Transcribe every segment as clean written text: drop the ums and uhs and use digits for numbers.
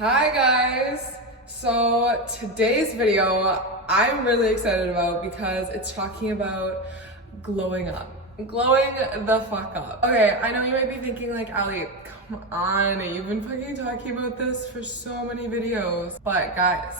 Hi guys! So today's video I'm really excited about because it's talking about glowing up. Glowing the fuck up. Okay, I know you might be thinking like, Ali, come on, you've been fucking talking about this for so many videos. But guys,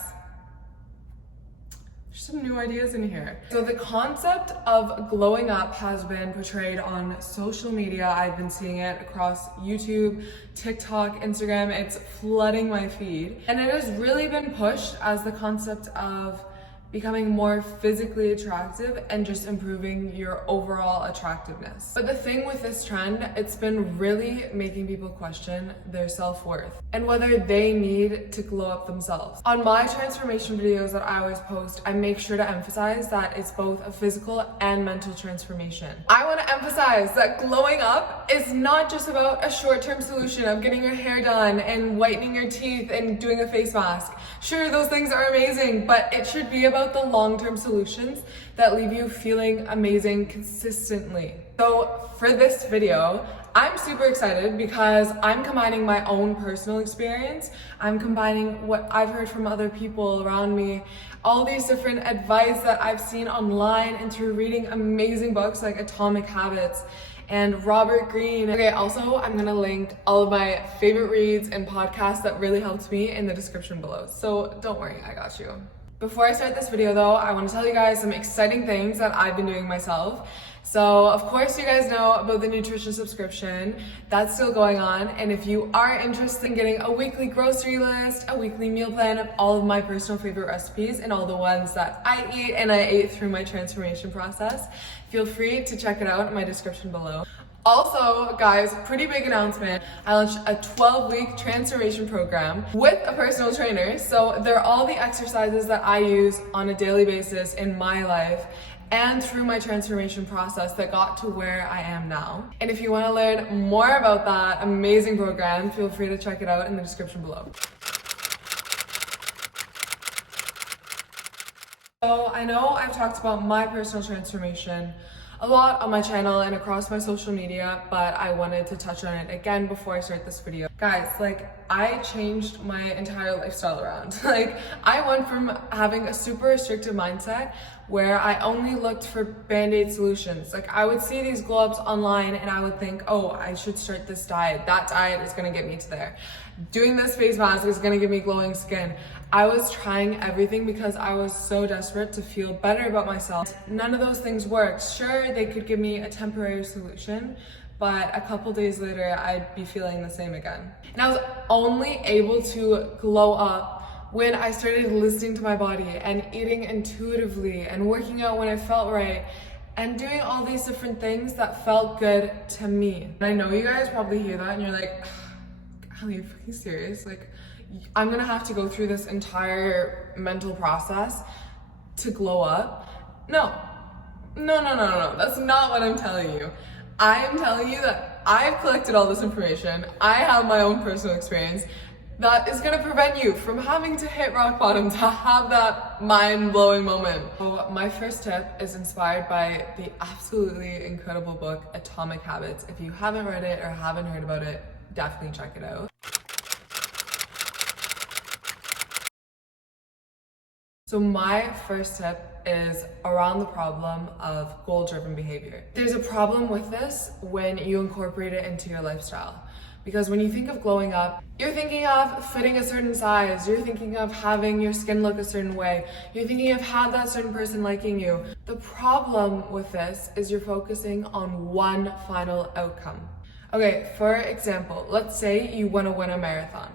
there's some new ideas in here. So the concept of glowing up has been portrayed on social media. I've been seeing it across YouTube, TikTok, Instagram. It's flooding my feed. And it has really been pushed as the concept of becoming more physically attractive and just improving your overall attractiveness. But the thing with this trend, it's been really making people question their self-worth and whether they need to glow up themselves. On my transformation videos that I always post, I make sure to emphasize that it's both a physical and mental transformation. I want to emphasize that glowing up is not just about a short-term solution of getting your hair done and whitening your teeth and doing a face mask. Sure, those things are amazing, but it should be about the long-term solutions that leave you feeling amazing consistently. So for this video, I'm super excited because I'm combining my own personal experience. I'm combining what I've heard from other people around me, all these different advice that I've seen online and through reading amazing books like Atomic Habits and Robert Greene. Okay, also I'm gonna link all of my favorite reads and podcasts that really helped me in the description below. So don't worry, I got you. Before I start this video though, I want to tell you guys some exciting things that I've been doing myself. So of course you guys know about the nutrition subscription. That's still going on, and if you are interested in getting a weekly grocery list, a weekly meal plan of all of my personal favorite recipes and all the ones that I eat and I ate through my transformation process, feel free to check it out in my description below. Also, guys, pretty big announcement. I launched a 12-week transformation program with a personal trainer. So they're all the exercises that I use on a daily basis in my life and through my transformation process that got to where I am now. And if you want to learn more about that amazing program, feel free to check it out in the description below. So I know I've talked about my personal transformation a lot on my channel and across my social media, but I wanted to touch on it again before I start this video. Guys, I changed my entire lifestyle around. I went from having a super restrictive mindset where I only looked for band-aid solutions. I would see these glow-ups online and I would think, oh, I should start this diet. That diet is gonna get me to there. Doing this face mask is gonna give me glowing skin. I was trying everything because I was so desperate to feel better about myself. None of those things worked. Sure, they could give me a temporary solution, but a couple days later, I'd be feeling the same again. And I was only able to glow up when I started listening to my body and eating intuitively and working out when it felt right and doing all these different things that felt good to me. And I know you guys probably hear that and you're like, are you fucking serious? I'm gonna have to go through this entire mental process to glow up. No, that's not what I'm telling you. I am telling you that I've collected all this information. I have my own personal experience that is gonna prevent you from having to hit rock bottom to have that mind-blowing moment. So my first tip is inspired by the absolutely incredible book, Atomic Habits. If you haven't read it or haven't heard about it, definitely check it out. So my first tip is around the problem of goal-driven behavior. There's a problem with this when you incorporate it into your lifestyle. Because when you think of glowing up, you're thinking of fitting a certain size, you're thinking of having your skin look a certain way, you're thinking of have that certain person liking you. The problem with this is you're focusing on one final outcome. Okay, for example, let's say you want to win a marathon.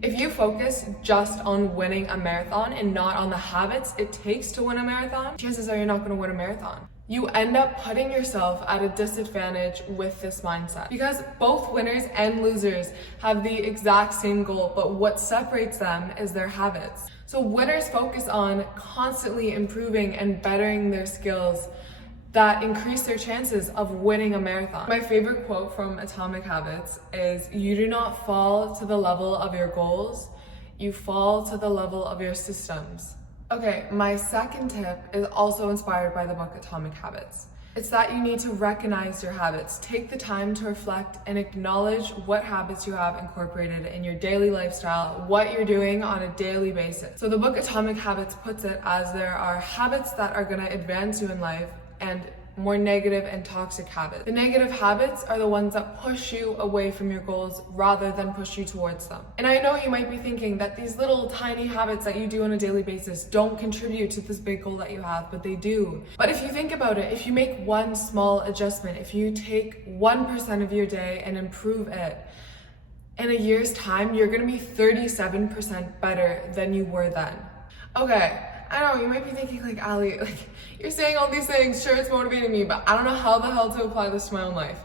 If you focus just on winning a marathon and not on the habits it takes to win a marathon, chances are you're not going to win a marathon. You end up putting yourself at a disadvantage with this mindset because both winners and losers have the exact same goal, but what separates them is their habits. So winners focus on constantly improving and bettering their skills that increase their chances of winning a marathon. My favorite quote from Atomic Habits is, "You do not fall to the level of your goals, you fall to the level of your systems." Okay, my second tip is also inspired by the book Atomic Habits. It's that you need to recognize your habits. Take the time to reflect and acknowledge what habits you have incorporated in your daily lifestyle, what you're doing on a daily basis. So the book Atomic Habits puts it as there are habits that are going to advance you in life and more negative and toxic habits. The negative habits are the ones that push you away from your goals rather than push you towards them. And I know you might be thinking that these little tiny habits that you do on a daily basis don't contribute to this big goal that you have, but they do. But if you think about it, if you make one small adjustment, if you take 1% of your day and improve it, in a year's time, you're gonna be 37% better than you were then. Okay. I know, you might be thinking like, Ali, like, you're saying all these things, sure it's motivating me, but I don't know how the hell to apply this to my own life.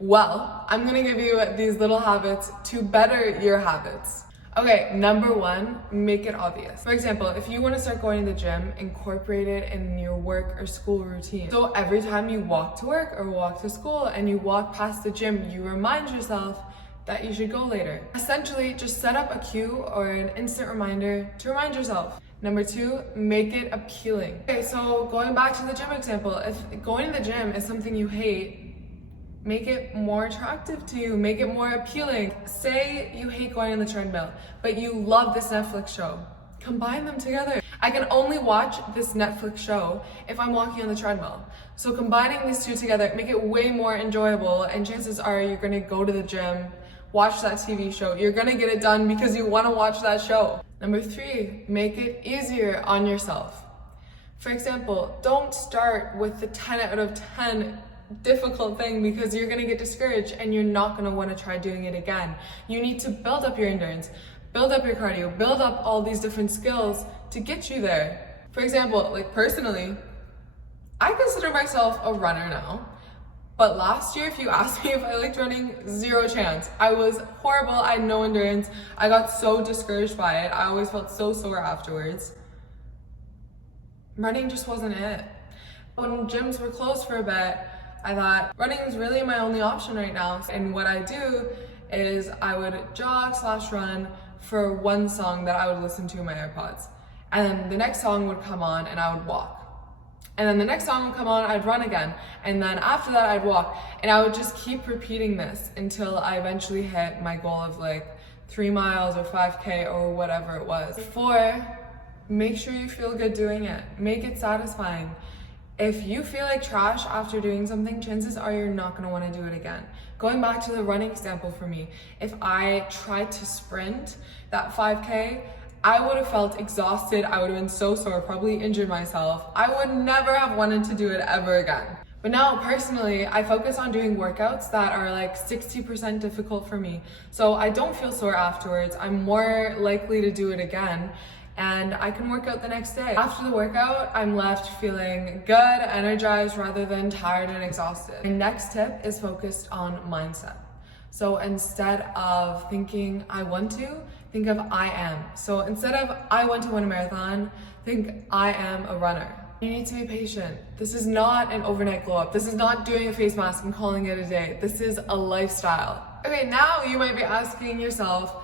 Well, I'm gonna give you these little habits to better your habits. Okay, number one, make it obvious. For example, if you wanna start going to the gym, incorporate it in your work or school routine. So every time you walk to work or walk to school and you walk past the gym, you remind yourself that you should go later. Essentially, just set up a cue or an instant reminder to remind yourself. Number two, make it appealing. Okay, so going back to the gym example, if going to the gym is something you hate, make it more attractive to you, make it more appealing. Say you hate going on the treadmill, but you love this Netflix show. Combine them together. I can only watch this Netflix show if I'm walking on the treadmill. So combining these two together, make it way more enjoyable, and chances are you're gonna go to the gym, watch that TV show. You're gonna get it done because you wanna watch that show. Number three, make it easier on yourself. For example, don't start with the 10 out of 10 difficult thing because you're gonna get discouraged and you're not gonna wanna try doing it again. You need to build up your endurance, build up your cardio, build up all these different skills to get you there. For example, like personally, I consider myself a runner now. But last year, if you asked me if I liked running, zero chance. I was horrible, I had no endurance. I got so discouraged by it. I always felt so sore afterwards. Running just wasn't it. When gyms were closed for a bit, I thought running is really my only option right now. And what I do is I would jog/run for one song that I would listen to in my AirPods. And then the next song would come on and I would walk. And then the next song would come on, I'd run again. And then after that, I'd walk. And I would just keep repeating this until I eventually hit my goal of like 3 miles or 5K or whatever it was. 4, make sure you feel good doing it. Make it satisfying. If you feel like trash after doing something, chances are you're not gonna wanna do it again. Going back to the running example for me, if I tried to sprint that 5K, I would have felt exhausted, I would have been so sore, probably injured myself. I would never have wanted to do it ever again. But now personally, I focus on doing workouts that are like 60% difficult for me. So I don't feel sore afterwards, I'm more likely to do it again, and I can work out the next day. After the workout, I'm left feeling good, energized, rather than tired and exhausted. My next tip is focused on mindset. So instead of thinking I want to, think of I am. So instead of I want to win a marathon, think I am a runner. You need to be patient. This is not an overnight glow up. This is not doing a face mask and calling it a day. This is a lifestyle. Okay, now you might be asking yourself,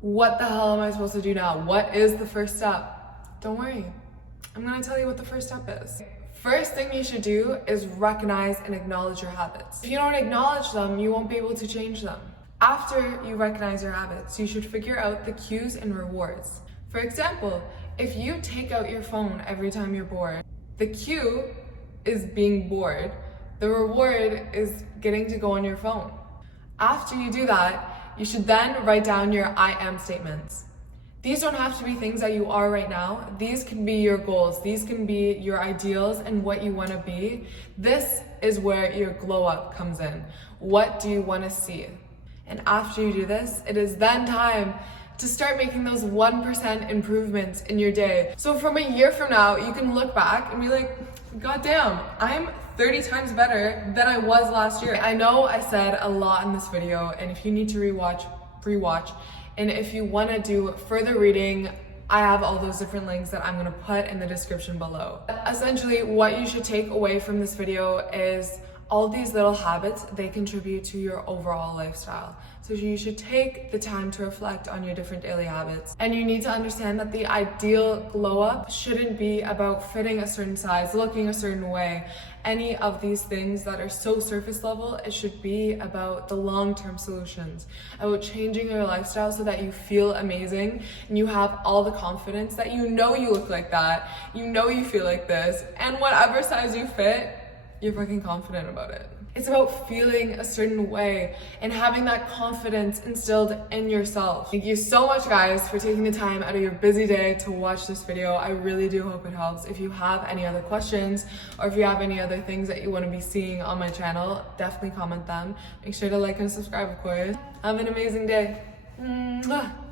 what the hell am I supposed to do now? What is the first step? Don't worry, I'm gonna tell you what the first step is. First thing you should do is recognize and acknowledge your habits. If you don't acknowledge them, you won't be able to change them. After you recognize your habits, you should figure out the cues and rewards. For example, if you take out your phone every time you're bored, the cue is being bored. The reward is getting to go on your phone. After you do that, you should then write down your I am statements. These don't have to be things that you are right now. These can be your goals. These can be your ideals and what you want to be. This is where your glow up comes in. What do you want to see? And after you do this, it is then time to start making those 1% improvements in your day. So from a year from now, you can look back and be like, God damn, I'm 30 times better than I was last year. I know I said a lot in this video, and if you need to rewatch. And if you want to do further reading, I have all those different links that I'm going to put in the description below. Essentially, what you should take away from this video is all these little habits, they contribute to your overall lifestyle. So you should take the time to reflect on your different daily habits. And you need to understand that the ideal glow up shouldn't be about fitting a certain size, looking a certain way. Any of these things that are so surface level, it should be about the long-term solutions, about changing your lifestyle so that you feel amazing and you have all the confidence that you know you look like that, you know you feel like this, and whatever size you fit, you're fucking confident about it. It's about feeling a certain way and having that confidence instilled in yourself. Thank you so much, guys, for taking the time out of your busy day to watch this video. I really do hope it helps. If you have any other questions or if you have any other things that you want to be seeing on my channel, definitely comment them. Make sure to like and subscribe, of course. Have an amazing day. Mwah.